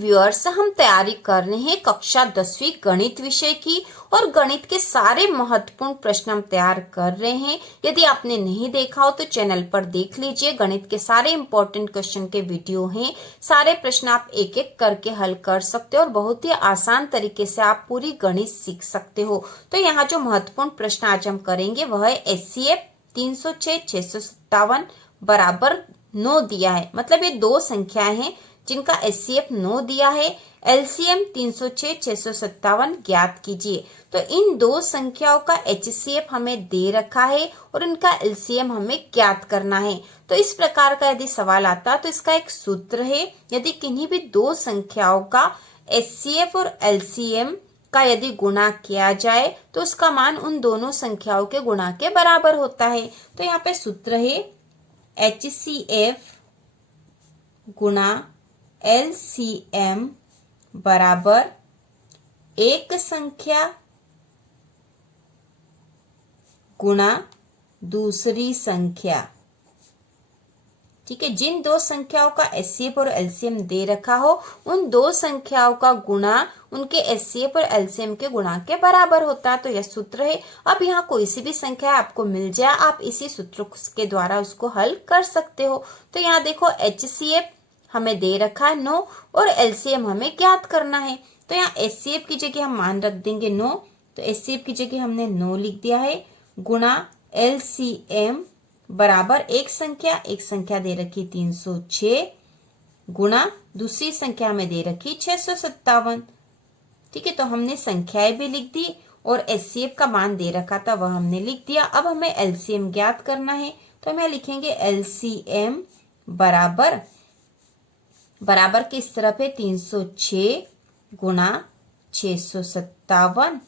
Viewers, हम तैयारी कर रहे हैं कक्षा 10वीं गणित विषय की और गणित के सारे महत्वपूर्ण प्रश्न हम तैयार कर रहे हैं। यदि आपने नहीं देखा हो तो चैनल पर देख लीजिए। गणित के सारे इंपॉर्टेंट क्वेश्चन के वीडियो हैं। सारे प्रश्न आप एक एक करके हल कर सकते हो और बहुत ही आसान तरीके से आप पूरी गणित सीख सकते हो। तो यहाँ जो महत्वपूर्ण प्रश्न आज हम करेंगे वह है HCF 306 657 बराबर 9 दिया है। मतलब ये दो संख्याएं हैं जिनका HCF 9 दिया है। LCM 306 657 ज्ञात कीजिए। तो इन दो संख्याओं का HCF हमें दे रखा है और इनका LCM हमें ज्ञात करना है। तो इस प्रकार का यदि सवाल आता तो इसका एक सूत्र है, यदि किन्हीं भी दो संख्याओं का HCF और LCM का यदि गुणा किया जाए तो उसका मान उन दोनों संख्याओं के गुणा के बराबर होता है। तो यहाँ पे सूत्र है HCF गुणा LCM बराबर एक संख्या गुणा दूसरी संख्या। ठीक है, जिन दो संख्याओं का HCF और LCM दे रखा हो उन दो संख्याओं का गुणा उनके HCF और LCM के गुणा के बराबर होता है। तो यह सूत्र है। अब यहाँ कोई सी भी संख्या आपको मिल जाए, आप इसी सूत्र के द्वारा उसको हल कर सकते हो। तो यहाँ देखो HCF हमें दे रखा है 9 और LCM हमें ज्ञात करना है। तो यहाँ HCF की जगह हम मान रख देंगे 9, तो HCF की जगह हमने 9 लिख दिया है गुणा LCM बराबर एक संख्या दे रखी 306 गुणा दूसरी संख्या में दे रखी 657। ठीक है, तो हमने संख्याएं भी लिख दी और HCF का मान दे रखा था वह हमने लिख दिया। अब हमें LCM ज्ञात करना है। तो हम लिखेंगे LCM बराबर किस तरफ है 306 गुणा 657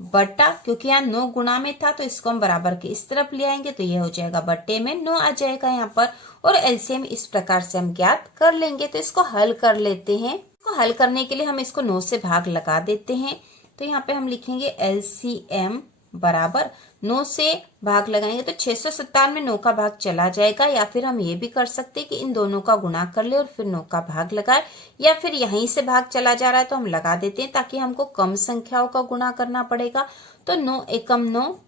बटा, क्योंकि यहाँ 9 गुणा में था तो इसको हम बराबर के इस तरफ ले आएंगे तो ये हो जाएगा बटे में 9 आ जाएगा यहाँ पर। और LCM इस प्रकार से हम ज्ञात कर लेंगे। तो इसको हल कर लेते हैं। इसको हल करने के लिए हम इसको 9 से भाग लगा देते हैं। तो यहाँ पे हम लिखेंगे LCM बराबर 9 से भाग लगाएंगे तो 657 में 9 का भाग चला जाएगा, या फिर हम ये भी कर सकते हैं कि इन दोनों का गुणा कर ले और फिर 9 का भाग लगाए, या फिर यहीं से भाग चला जा रहा है तो हम लगा देते हैं ताकि हमको कम संख्याओं का गुणा करना पड़ेगा। तो 9 एकम 9,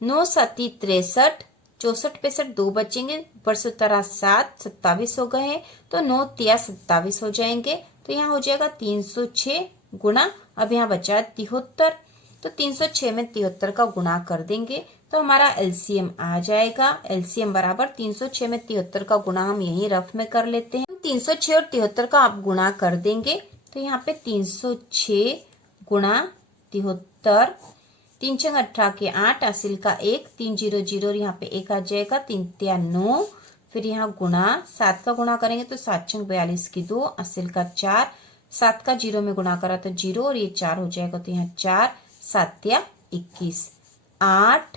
9 सती 63, 64 65 2 बचेंगे, ऊपर से उतरा 7, 27 हो गए हैं तो 9 तिया 27 हो जाएंगे। तो यहाँ हो जाएगा 306 गुणा, अब यहाँ बचा 73, तो 306 में 73 का गुणा कर देंगे तो हमारा LCM आ जाएगा। LCM बराबर 306 में 73 का गुणा हम यही रफ में कर लेते हैं। 306 और 73 का आप गुणा कर देंगे तो यहाँ पे 306 गुणा 73, 3 छंग 18 के 8, असिल का 1, 3 0 0 यहाँ पे 1 आ जाएगा, 3 तिया 9, फिर यहाँ गुणा 7 का गुणा करेंगे तो 7 छंग 42 की 2, असिल का 4, 7 का 0 में गुणा करा तो 0 और ये 4 हो जाएगा तो यहाँ 4 7 या 21, 8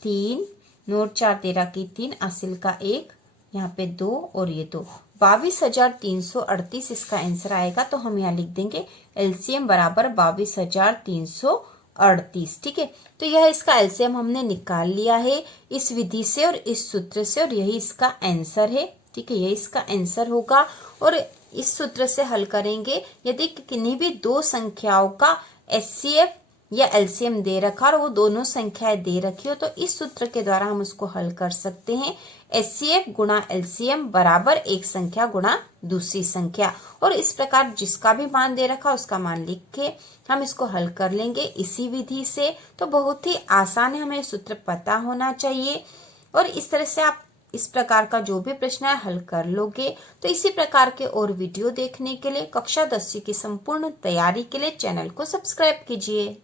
3 नोट 4 13 की 3, असिल का 1, यहाँ पे 2 और ये 2, 22,338 इसका आंसर आएगा। तो हम यहाँ लिख देंगे LCM बराबर 22,338। ठीक है, तो यह इसका LCM हमने निकाल लिया है इस विधि से और इस सूत्र से, और यही इसका आंसर है। ठीक है, यही इसका आंसर होगा। और इस सूत्र से हल करेंगे यदि किन्हीं भी दो संख्याओं का HCF या LCM दे रखा और वो दोनों संख्याएं दे रखी हो तो इस सूत्र के द्वारा हम उसको हल कर सकते हैं। HCF गुणा LCM बराबर एक संख्या गुणा दूसरी संख्या, और इस प्रकार जिसका भी मान दे रखा उसका मान लिख के हम इसको हल कर लेंगे इसी विधि से। तो बहुत ही आसान है, हमें सूत्र पता होना चाहिए और इस तरह से आप इस प्रकार का जो भी प्रश्न है हल कर लोगे। तो इसी प्रकार के और वीडियो देखने के लिए कक्षा 10वीं की संपूर्ण तैयारी के लिए चैनल को सब्सक्राइब कीजिए।